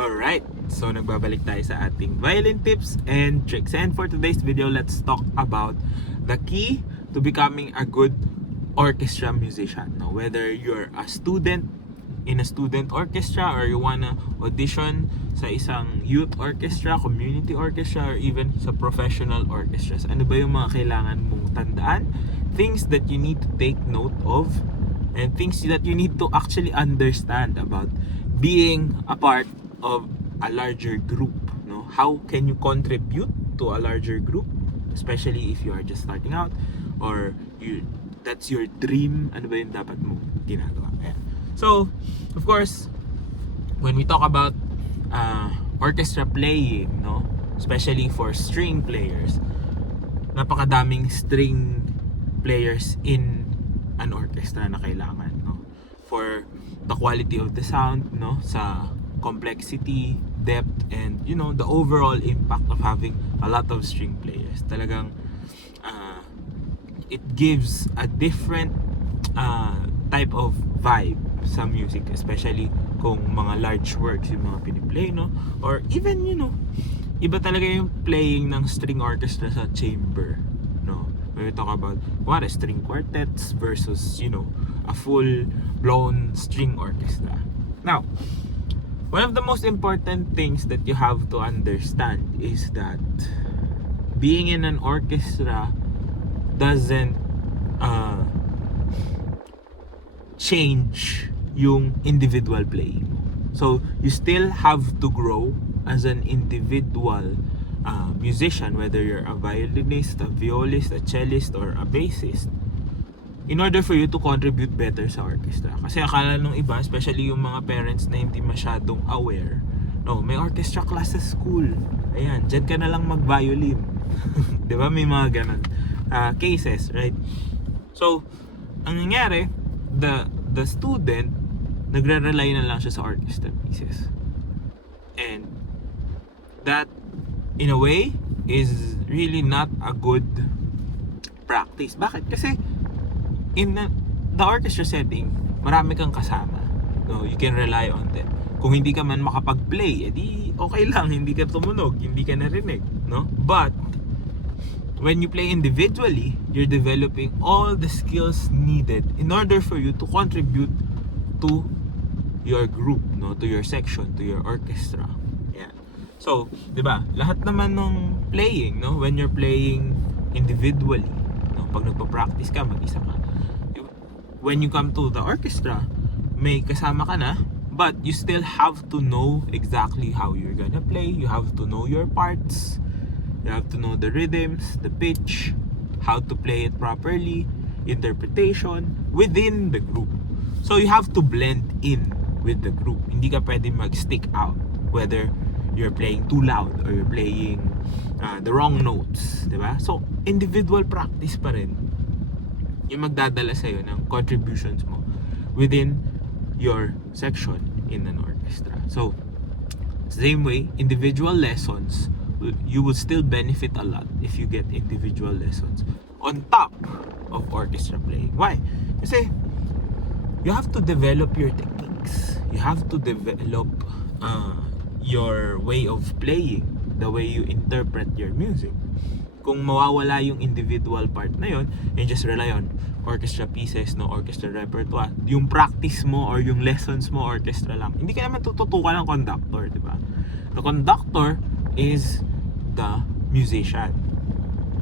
Alright, so nagbabalik tayo sa ating violin tips and tricks. And for today's video, let's talk about the key to becoming a good orchestra musician. Now, whether you're a student in a student orchestra or you wanna audition sa isang youth orchestra, community orchestra, or even sa professional orchestras. Ano ba yung mga kailangan mong tandaan? Things that you need to take note of and things that you need to actually understand about being a part of a larger group, no? How can you contribute to a larger group, especially if you are just starting out or that's your dream? Ano ba yung dapat mo ginagawa? Ayan. So, of course, when we talk about orchestra playing, no, especially for string players, napakadaming string players in an orchestra na kailangan, no, for the quality of the sound, no, sa complexity, depth, and the overall impact of having a lot of string players. Talagang it gives a different type of vibe sa music, especially kung mga large works yung mga piniplay, no, or even iba talaga yung playing ng string orchestra sa chamber, no. When we talk about what a string quartets versus a full blown string orchestra. Now, one of the most important things that you have to understand is that being in an orchestra doesn't change yung individual playing. So, you still have to grow as an individual musician, whether you're a violinist, a violist, a cellist, or a bassist, in order for you to contribute better sa orchestra. Kasi akala nung iba, especially yung mga parents na hindi masyadong aware, no, may orchestra class sa school. Ayan, dyan ka na lang mag-violin. Diba? May mga ganun cases, right? So, ang nangyari, the student, nagre-rely na lang siya sa orchestra pieces. And that, in a way, is really not a good practice. Bakit? Kasi in the orchestra setting, marami kang kasama. No, you can rely on them. Kung hindi ka man makapag-play, edi okay lang, hindi ka tumunog, hindi ka narinig, no? But when you play individually, you're developing all the skills needed in order for you to contribute to your group, no, to your section, to your orchestra. Yeah. So, 'di ba? Lahat naman ng playing, no, when you're playing individually, no, pag nagpa-practice ka, mag-isa ka. When you come to the orchestra, may kasama ka na, but you still have to know exactly how you're gonna play. You have to know your parts. You have to know the rhythms, the pitch, how to play it properly, interpretation within the group. So you have to blend in with the group. Hindi ka pwede mag-stick out, whether you're playing too loud or you're playing the wrong notes, di ba? So individual practice pa rin yung magdadala sa'yo ng contributions mo within your section in an orchestra. So, same way, individual lessons, you will still benefit a lot if you get individual lessons on top of orchestra playing. Why? Kasi you have to develop your techniques. You have to develop your way of playing, the way you interpret your music. Kung mawawala yung individual part na yun and just rely on orchestra pieces, no, orchestra repertoire, yung practice mo or yung lessons mo orchestra lang, hindi ka naman tututukan ng conductor, di ba? The conductor is the musician,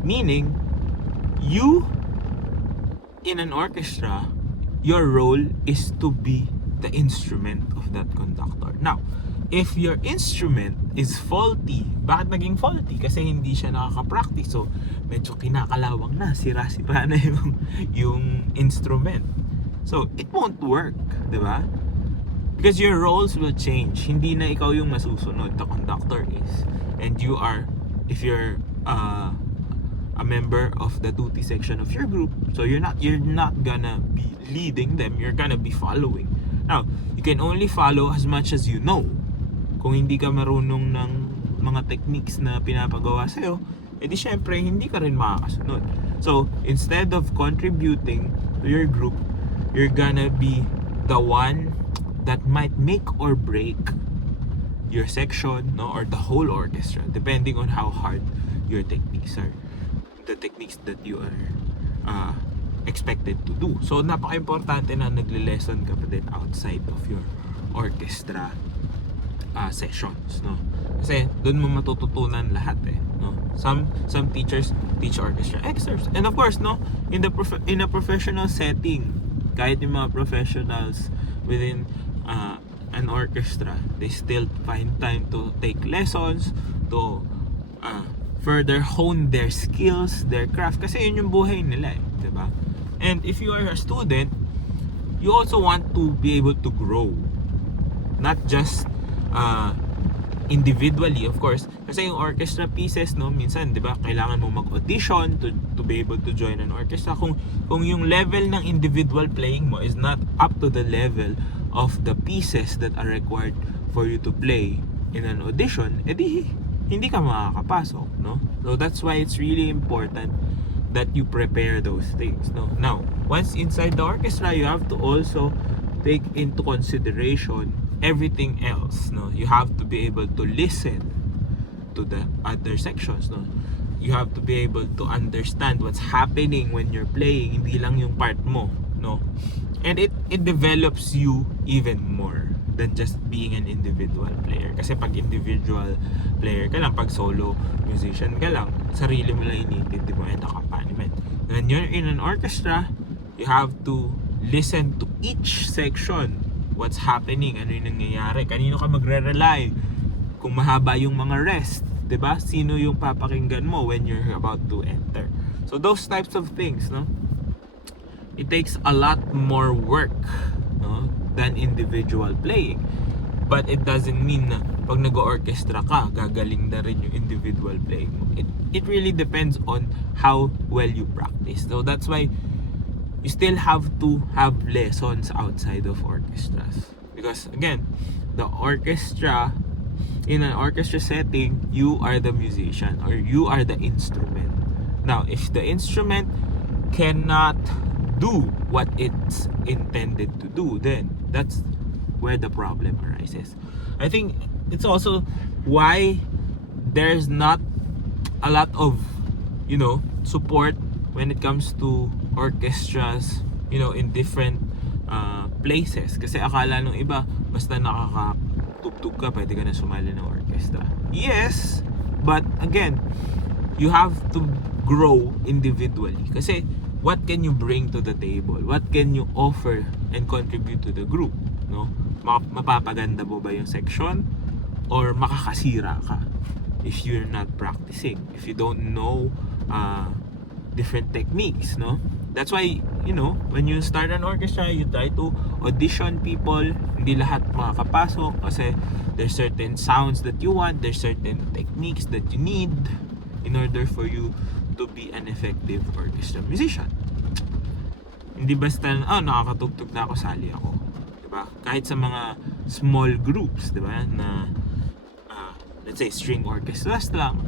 meaning you in an orchestra, your role is to be the instrument of that conductor. Now, if your instrument is faulty, bakit naging faulty? Kasi hindi siya nakaka-practice. So, medyo kinakalawang na, sira-sira na yung instrument. So, it won't work, di ba? Because your roles will change. Hindi na ikaw yung masusunod, the conductor is. And you are, if you're a member of the duty section of your group, so you're not gonna be leading them, you're gonna be following. Now, you can only follow as much as you know. Kung hindi ka marunong ng mga techniques na pinapagawa sa'yo, edi syempre hindi ka rin makakasunod. So, instead of contributing to your group, you're gonna be the one that might make or break your section, no, or the whole orchestra, depending on how hard your techniques are, the techniques that you are expected to do. So napaka-importante na nagle-lesson ka pa din outside of your orchestra sessions, no? Kasi doon mo matututunan lahat no? Some teachers teach orchestra excerpts, and of course, no, in a professional setting, kahit yung mga professionals within an orchestra, they still find time to take lessons, to further hone their skills, their craft, kasi yun yung buhay nila, diba? And if you are a student, you also want to be able to grow, not just individually, of course, kasi yung orchestra pieces, no, minsan, 'di ba, kailangan mo mag-audition to be able to join an orchestra. Kung yung level ng individual playing mo is not up to the level of the pieces that are required for you to play in an audition, edi hindi ka makakapasok, no? So that's why it's really important that you prepare those things, no? Now, once inside the orchestra, you have to also take into consideration everything else, no? You have to be able to listen to the other sections, no? You have to be able to understand what's happening when you're playing, hindi lang yung part mo, no? And it develops you even more than just being an individual player. Kasi pag individual player ka lang, pag solo musician ka lang, sarili mo lang inintindi mo and accompaniment. When you're in an orchestra, you have to listen to each section. What's happening, ano yung nangyayari, kanino ka magre-rely, kung mahaba yung mga rest, 'di ba? Sino yung papakinggan mo when you're about to enter. So those types of things, no? It takes a lot more work, no, than individual playing. But it doesn't mean na pag nag-orchestra ka, gagaling na rin yung individual playing mo. It really depends on how well you practice. So that's why you still have to have lessons outside of orchestras, because again, the orchestra, in an orchestra setting, you are the musician or you are the instrument. Now, if the instrument cannot do what it's intended to do, then that's where the problem arises. I think it's also why there's not a lot of, support when it comes to orchestras, in different places. Kasi akala nung iba, basta nakakatugtog ka, pwede ka na sumali ng orchestra. Yes, but again, you have to grow individually. Kasi what can you bring to the table? What can you offer and contribute to the group? No? Mapapaganda mo ba yung section? Or makakasira ka if you're not practicing, if you don't know different techniques, no? That's why, when you start an orchestra, you try to audition people. Hindi lahat makakapasok kasi there's certain sounds that you want, there's certain techniques that you need in order for you to be an effective orchestra musician. Hindi basta, nakakatugtog na ako, sali ako. Diba? Kahit sa mga small groups, diba, na let's say string orchestras lang,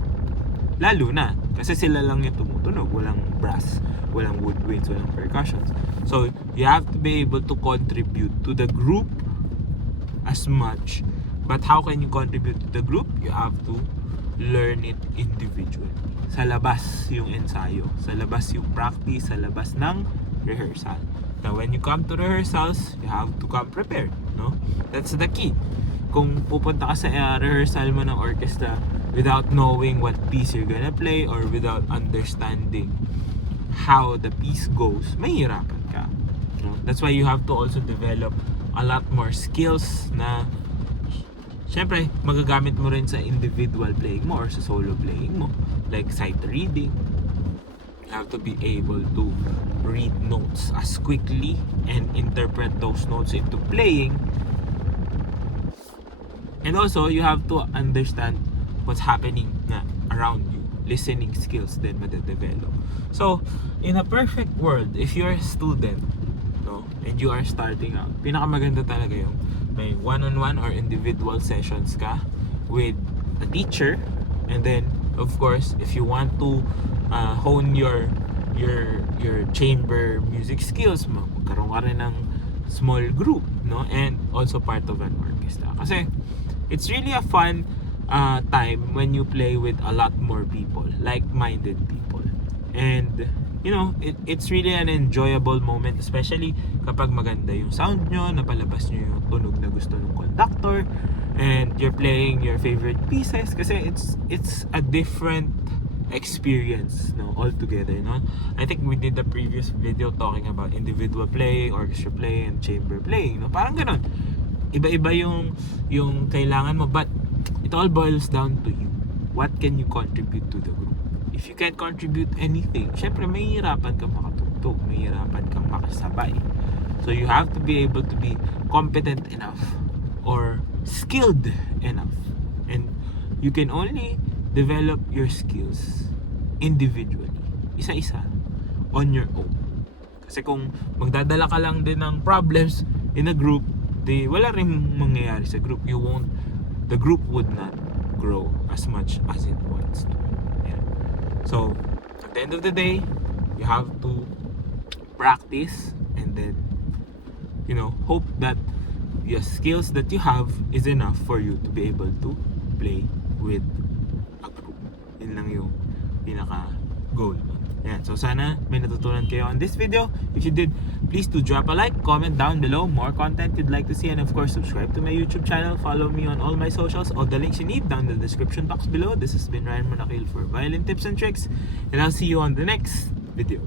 lalo na kasi sila lang yung tumutunog, walang brass, walang woodwinds, walang percussions. So you have to be able to contribute to the group as much. But how can you contribute to the group? You have to learn it individually. Sa labas yung ensayo, sa labas yung practice, sa labas ng rehearsal. Now when you come to rehearsals, you have to come prepared, no? That's the key. Kung pupunta ka sa rehearsal mo ng orchestra without knowing what piece you're gonna play or without understanding how the piece goes, mahirapan ka, no? That's why you have to also develop a lot more skills na syempre magagamit mo rin sa individual playing mo or sa solo playing mo, like sight reading. You have to be able to read notes as quickly and interpret those notes into playing. And also, you have to understand what's happening around you. Listening skills then made-develop. So, in a perfect world, if you're a student, no, and you are starting out, pinakamaganda talaga yung may one-on-one or individual sessions ka with a teacher. And then, of course, if you want to hone your chamber music skills, magkaroon ka rin ng small group, no, and also part of an orchestra. Kasi it's really a fun time when you play with a lot more people, like-minded people. And it's really an enjoyable moment, especially kapag maganda yung sound nyo, napalabas nyo yung tunog na gusto ng conductor, and you're playing your favorite pieces, kasi it's a different experience, altogether, I think we did the previous video talking about individual playing, orchestra playing, and chamber playing, parang ganun, iba-iba yung kailangan mo, but it all boils down to you. What can you contribute to the group? If you can't contribute anything, syempre mahihirapan kang makatugtog, mahihirapan kang makasabay. So you have to be able to be competent enough or skilled enough. And you can only develop your skills individually, isa-isa, on your own. Kasi kung magdadala ka lang din ng problems in a group, wala rin mangyayari sa group. The group would not grow as much as it wants to. So, at the end of the day, you have to practice and then, hope that the skills that you have is enough for you to be able to play with a group. Yun lang yung pinaka-goal. Yan. So, sana may natutunan kayo on this video. If you did, please do drop a like, comment down below more content you'd like to see, and of course, subscribe to my YouTube channel. Follow me on all my socials. All the links you need down in the description box below. This has been Ryan Monakil for Violin Tips and Tricks, and I'll see you on the next video.